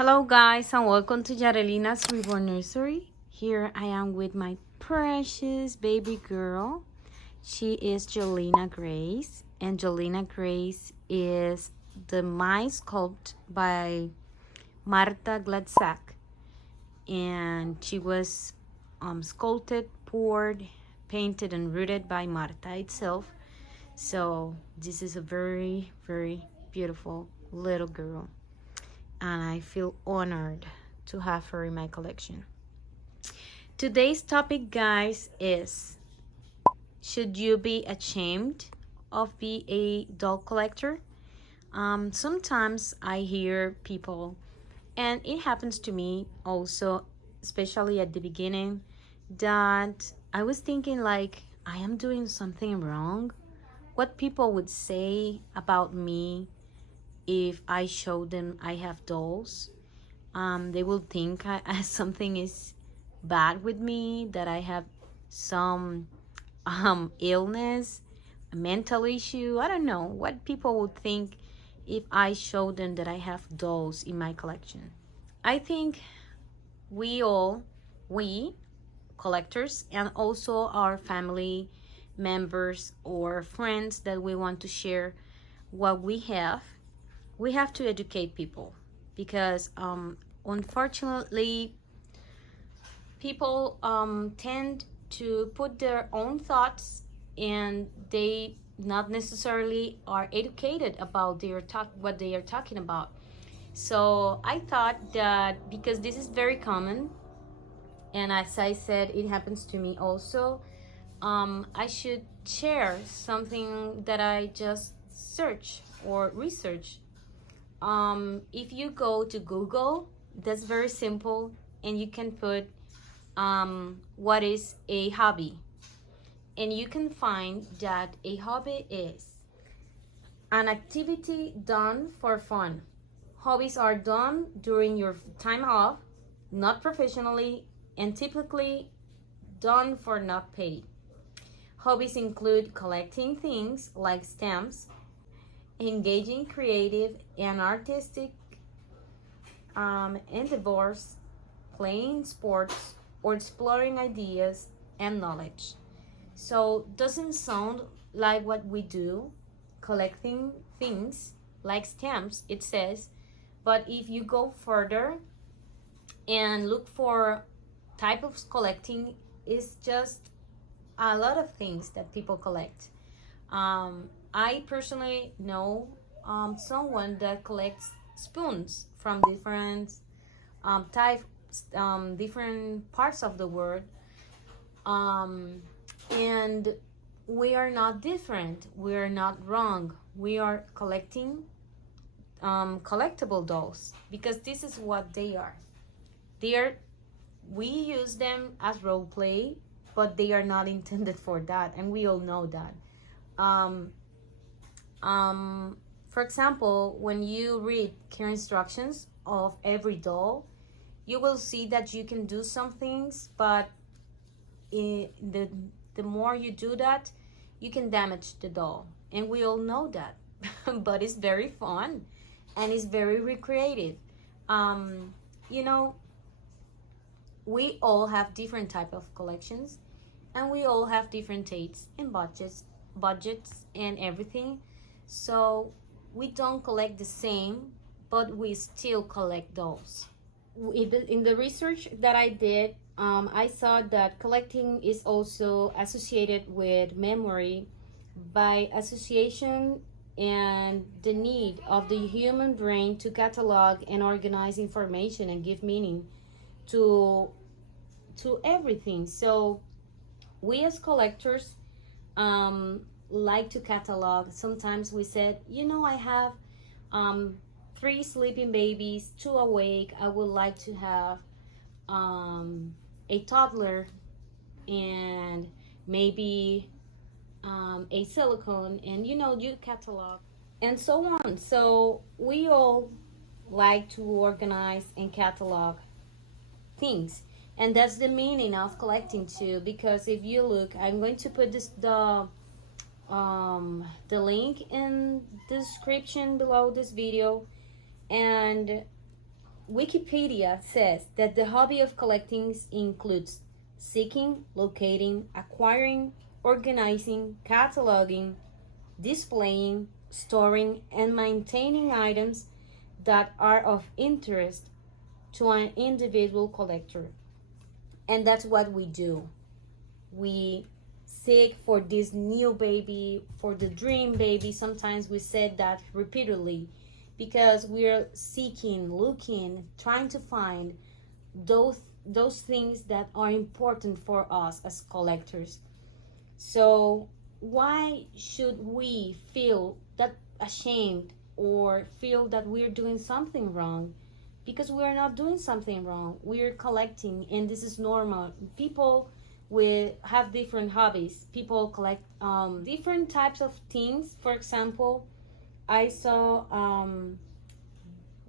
Hello guys and welcome to Yarelina's Reborn Nursery. Here I am with my precious baby girl. She is Jolina Grace, and Jolina Grace is the mice sculpt by Marta Gladsack, and she was sculpted, poured, painted and rooted by Marta itself. So this is a very beautiful little girl, and I feel honored to have her in my collection. Today's topic, guys, is: should you be ashamed of being a doll collector? Sometimes I hear people, and it happens to me also, especially at the beginning, that I was thinking like I am doing something wrong. What people would say about me if I show them I have dolls. They will think something is bad with me, that I have some illness, a mental issue. I don't know what people would think if I show them that I have dolls in my collection. I think we collectors, and also our family members or friends that we want to share what we have to educate people, because unfortunately people tend to put their own thoughts, and they not necessarily are educated about what they are talking about. So I thought that because this is very common, and as I said, it happens to me also, I should share something that I just search or research. If you go to Google, that's very simple, and you can put what is a hobby, and you can find that a hobby is an activity done for fun. Hobbies are done during your time off, not professionally, and typically done for not paid. Hobbies include collecting things like stamps, engaging creative and artistic endeavors, playing sports, or exploring ideas and knowledge. So doesn't sound like what we do, collecting things like stamps, it says, but if you go further and look for type of collecting, is just a lot of things that people collect. I personally know someone that collects spoons from different types, different parts of the world, and we are not different. We are not wrong. We are collecting collectible dolls, because this is what they are. They are. We use them as role play, but they are not intended for that, and we all know that. Um, for example, when you read care instructions of every doll, you will see that you can do some things, but the more you do that, you can damage the doll, and we all know that. But it's very fun, and it's very recreative. Um, you know, we all have different type of collections, and we all have different tastes and budgets and everything. So we don't collect the same, but we still collect dolls. In the research that I did, I saw that collecting is also associated with memory by association, and the need of the human brain to catalog and organize information and give meaning to everything. So we as collectors like to catalog. Sometimes we said, I have um, 3 sleeping babies, 2 awake. I would like to have a toddler, and maybe a silicone, and you catalog and so on. So we all like to organize and catalog things, and that's the meaning of collecting too. Because if you look, I'm going to put the link in the description below this video, and Wikipedia says that the hobby of collecting includes seeking, locating, acquiring, organizing, cataloging, displaying, storing, and maintaining items that are of interest to an individual collector. And that's what we do. We seek for this new baby, for the dream baby. Sometimes we said that repeatedly because we're seeking, looking, trying to find those things that are important for us as collectors. So why should we feel that ashamed or feel that we're doing something wrong? Because we're not doing something wrong. We're collecting, and this is normal. People we have different hobbies. People collect different types of things. For example, I saw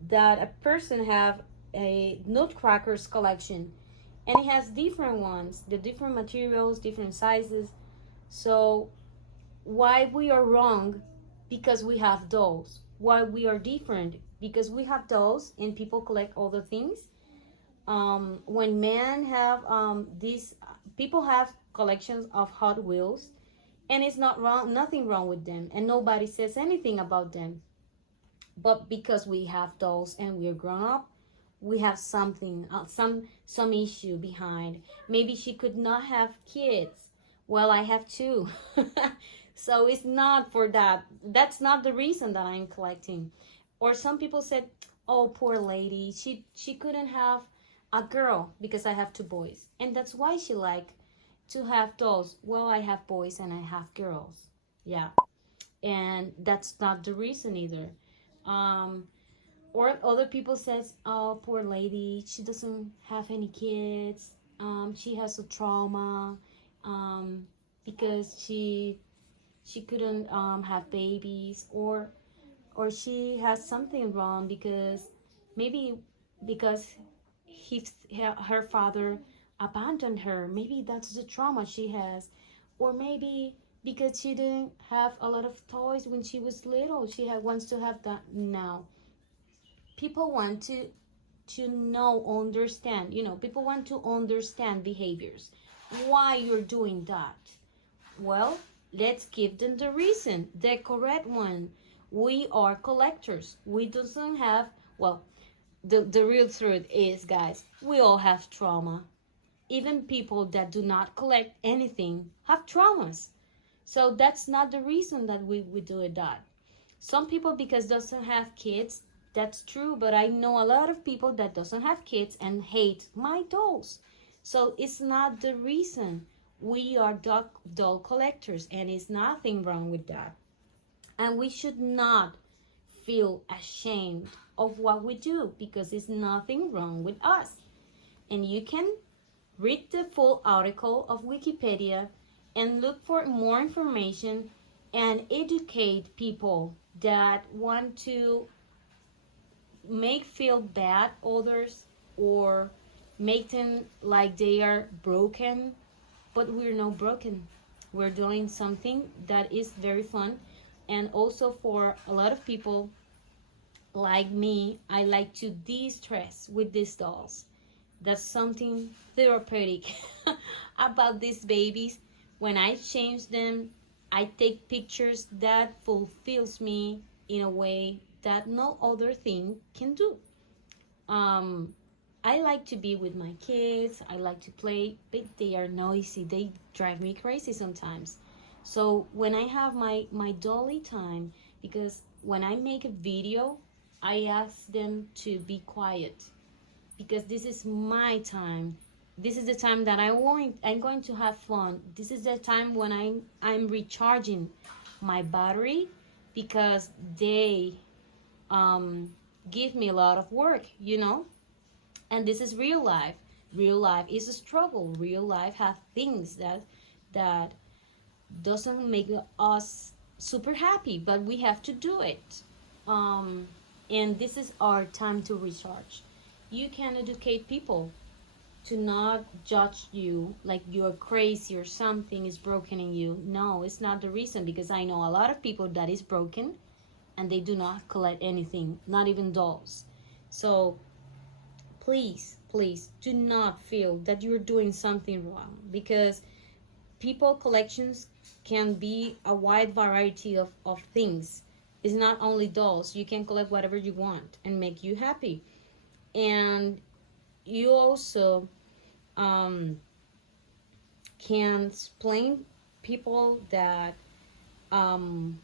that a person have a nutcrackers collection, and it has different ones, the different materials, different sizes. So why we are wrong? Because we have dolls. Why we are different? Because we have dolls and people collect other things. When men have these people have collections of Hot Wheels, and it's not wrong, nothing wrong with them, and nobody says anything about them. But because we have dolls and we're grown up, we have something, some issue behind. Maybe she could not have kids. Well, I have two. So it's not for that. That's not the reason that I'm collecting. Or some people said, "Oh, poor lady, she couldn't have a girl because I have two boys, and that's why she like to have dolls." Well, I have boys and I have girls. Yeah, and that's not the reason either. Um, or other people says, "Oh, poor lady, she doesn't have any kids. She has a trauma because she couldn't have babies, or she has something wrong because maybe because her father abandoned her. Maybe that's the trauma she has, or maybe because she didn't have a lot of toys when she was little, wants to have that now." People want to know, understand, people want to understand behaviors, why you're doing that. Well, let's give them the reason, the correct one. We are collectors. We doesn't have, well, the real truth is, guys, we all have trauma. Even people that do not collect anything have traumas. So that's not the reason that we do it that. Some people because doesn't have kids, that's true, but I know a lot of people that doesn't have kids and hate my dolls. So it's not the reason. We are doll collectors, and it's nothing wrong with that. And we should not feel ashamed of what we do because it's nothing wrong with us. And you can read the full article of Wikipedia and look for more information and educate people that want to make feel bad others or make them like they are broken. But we're not broken. We're doing something that is very fun. And also for a lot of people like me, I like to de-stress with these dolls. That's something therapeutic about these babies. When I change them, I take pictures that fulfills me in a way that no other thing can do. I like to be with my kids. I like to play, but they are noisy. They drive me crazy sometimes. So when I have my dolly time, because when I make a video, I ask them to be quiet because this is my time. This is the time that I'm going to have fun. This is the time when I'm recharging my battery because they give me a lot of work, and this is real life. Real life is a struggle. Real life have things that doesn't make us super happy, but we have to do it. And this is our time to recharge. You can educate people to not judge you like you're crazy or something is broken in you. No, it's not the reason, because I know a lot of people that is broken and they do not collect anything, not even dolls. So please, please do not feel that you're doing something wrong, because people collections can be a wide variety of things. It's not only dolls. You can collect whatever you want and make you happy. And you also um, can explain people that um,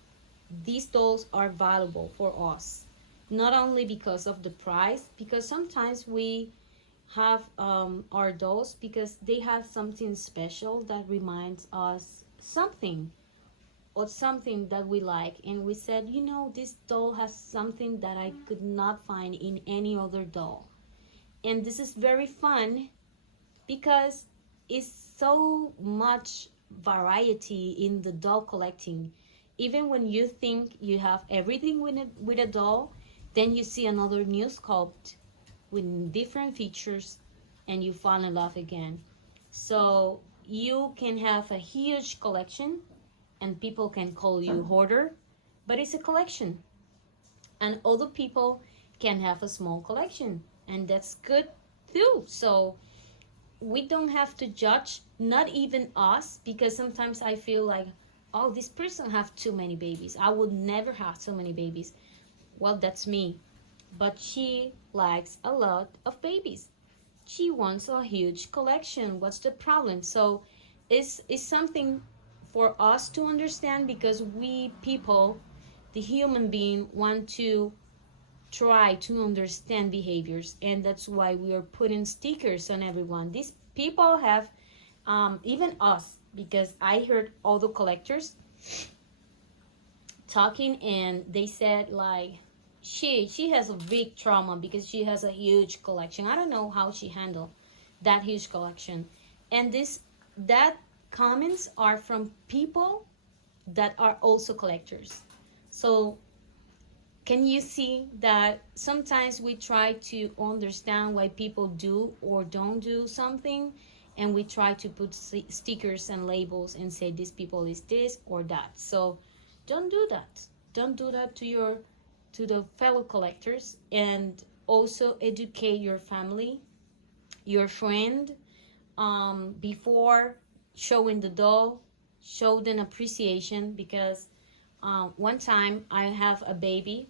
these dolls are valuable for us, not only because of the price, because sometimes we have our dolls because they have something special that reminds us something, or something that we like, and we said, you know, this doll has something that I could not find in any other doll. And this is very fun because it's so much variety in the doll collecting. Even when you think you have everything with a doll, then you see another new sculpt with different features and you fall in love again. So you can have a huge collection and people can call you hoarder, but it's a collection. And other people can have a small collection and that's good too. So we don't have to judge, not even us, because sometimes I feel like, oh, this person have too many babies, I would never have so many babies. Well, that's me, but she likes a lot of babies. She wants a huge collection. What's the problem? So it's something for us to understand, because we people, the human being, want to try to understand behaviors, and that's why we are putting stickers on everyone. These people have even us, because I heard all the collectors talking and they said like she has a big trauma because she has a huge collection. I don't know how she handled that huge collection. And this that comments are from people that are also collectors. So can you see that sometimes we try to understand why people do or don't do something, and we try to put stickers and labels and say this people is this or that. So don't do that. Don't do that to the fellow collectors, and also educate your family, your friend, before showing the doll. Show them appreciation, because one time I have a baby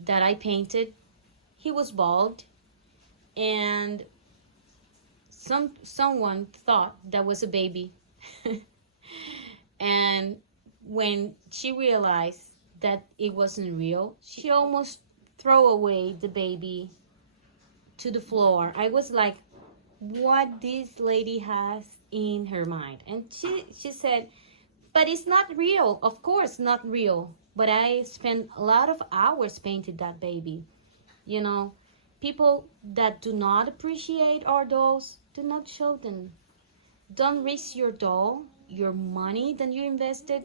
that I painted. He was bald, and someone thought that was a baby. And when she realized that it wasn't real, she almost threw away the baby to the floor. I was like, what this lady has in her mind? And she said, but it's not real. Of course not real, but I spent a lot of hours painting that baby. You know, people that do not appreciate our dolls, do not show them. Don't risk your doll, your money that you invested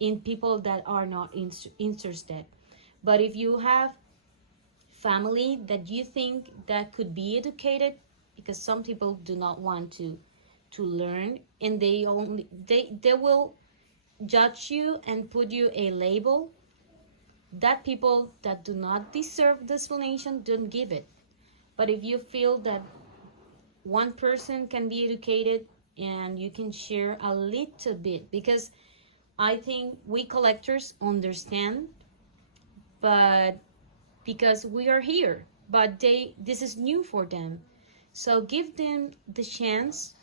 in people that are not interested. But if you have family that you think that could be educated, because some people do not want to learn, and they will judge you and put you a label, that people that do not deserve the explanation, don't give it. But if you feel that one person can be educated and you can share a little bit, because I think we collectors understand, but because we are here, but this is new for them. So give them the chance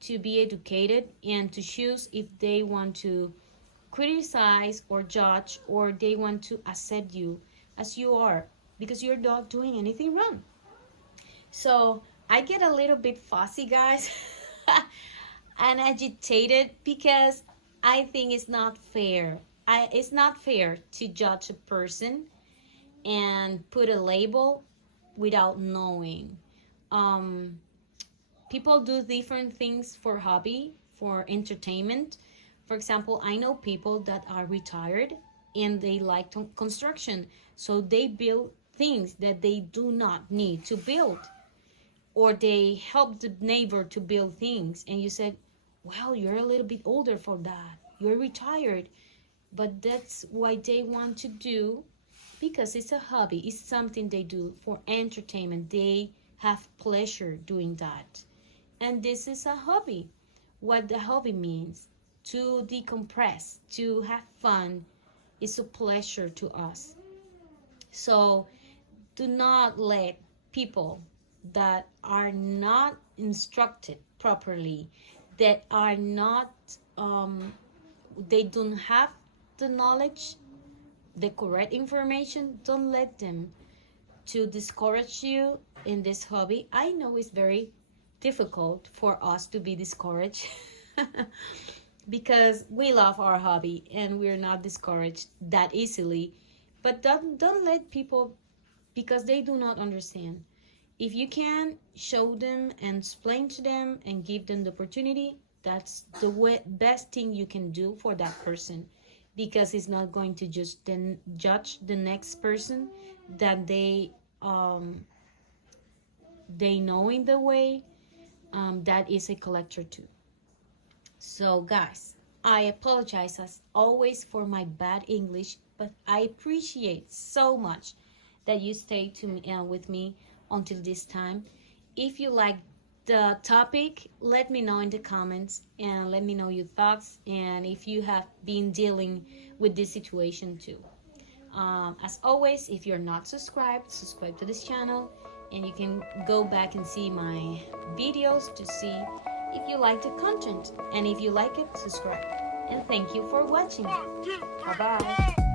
to be educated and to choose if they want to criticize or judge, or they want to accept you as you are, because you're not doing anything wrong. So I get a little bit fussy, guys, and agitated, because I think it's not fair. It's not fair to judge a person and put a label without knowing. Um, People do different things for hobby, for entertainment. For example, I know people that are retired and they like construction, so they build things that they do not need to build, or they help the neighbor to build things, and you said, well, you're a little bit older for that, you're retired, but that's why they want to do, because it's a hobby, it's something they do for entertainment. They have pleasure doing that. And this is a hobby. What the hobby means, to decompress, to have fun, is a pleasure to us. So do not let people that are not instructed properly, that are not they don't have the knowledge, the correct information, don't let them to discourage you in this hobby. I know it's very difficult for us to be discouraged because we love our hobby and we're not discouraged that easily. But don't let people, because they do not understand. If you can show them and explain to them and give them the opportunity, that's the best thing you can do for that person, because it's not going to just then judge the next person that they know in the way that is a collector too. So guys, I apologize as always for my bad English, but I appreciate so much that you stayed with me until this time. If you like the topic, let me know in the comments and let me know your thoughts, and if you have been dealing with this situation too. As always, if you're not subscribed, subscribe to this channel, and you can go back and see my videos to see if you like the content, and if you like it, subscribe. And thank you for watching. Bye bye.